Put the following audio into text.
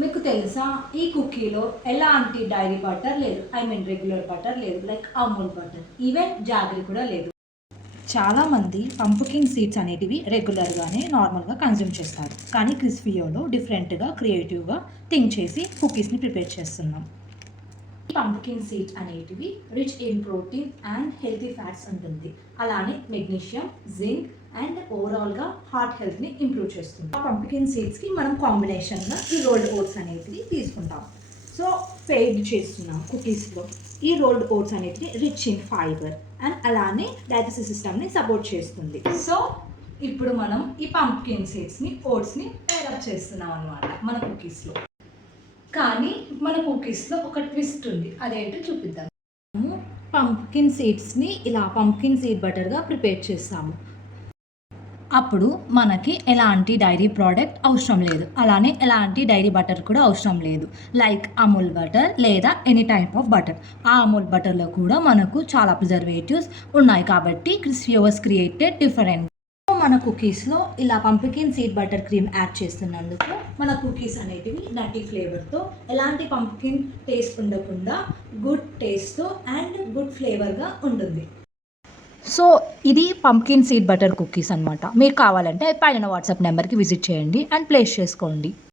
మీకు తెలుసా ఈ కుకీలో ఎలాంటి డైరీ బటర్ లేదు, రెగ్యులర్ బటర్ లేదు, like Amul butter, even jaggery కూడా లేదు. చాలామంది పంపుకిన్ సీడ్స్ అనేటివి రెగ్యులర్గానే నార్మల్గా కన్జ్యూమ్ చేస్తారు, కానీ క్రిస్పియోలో డిఫరెంట్గా క్రియేటివ్గా థింక్ చేసి కుకీస్ని ప్రిపేర్ చేస్తున్నాం. ఈ పంపుకిన్ సీడ్స్ అనేటివి rich in protein and healthy fats ఉంటుంది, అలానే మెగ్నీషియం, జింక్ అండ్ ఓవరాల్గా హార్ట్ హెల్త్ని ఇంప్రూవ్ చేస్తుంది. ఆ పంపుకిన్ సీడ్స్కి మనం కాంబినేషన్గా ఈ రోల్డ్ ఓట్స్ అనేటివి తీసుకుంటాం. సో పెయిడ్ చేస్తున్నాం కుకీస్లో. ఈ రోల్డ్ ఓట్స్ అనేటివి రిచ్ ఇన్ ఫైబర్ అండ్ అలానే డైజెస్టివ్ సిస్టమ్ని సపోర్ట్ చేస్తుంది. సో ఇప్పుడు మనం ఈ పంపుకిన్ సీడ్స్ని ఓట్స్ని పేరప్ చేస్తున్నాం అనమాట మన కుకీస్లో. కానీ మన కుకీస్లో ఒక ట్విస్ట్ ఉంది, అదేంటో చూపిద్దాం. మనము పంపుకిన్ సీడ్స్ని ఇలా పంపుకిన్ సీడ్ బటర్గా ప్రిపేర్ చేస్తాము. అప్పుడు మనకి ఎలాంటి డైరీ ప్రోడక్ట్ అవసరం లేదు, అలానే ఎలాంటి డైరీ బటర్ కూడా అవసరం లేదు, లైక్ అమూల్ బటర్ లేదా ఎనీ టైప్ ఆఫ్ బటర్. ఆ అమూల్ బటర్లో కూడా మనకు చాలా ప్రిజర్వేటివ్స్ ఉన్నాయి కాబట్టి క్రిస్పీ వాస్ క్రియేటెడ్ డిఫరెంట్. మన కుకీస్లో ఇలా pumpkin seed butter cream add చేస్తున్నందుకు మన కుకీస్ అనేటివి నటీ ఫ్లేవర్తో, ఎలాంటి పంపుకిన్ టేస్ట్ ఉండకుండా గుడ్ టేస్ట్తో అండ్ గుడ్ ఫ్లేవర్గా ఉంటుంది. సో ఇది పంప్కిన్ సీడ్ బటర్ కుకీస్ అనమాట. మీకు కావాలంటే పైన వాట్సాప్ నెంబర్కి విజిట్ చేయండి అండ్ ప్లేస్ చేసుకోండి.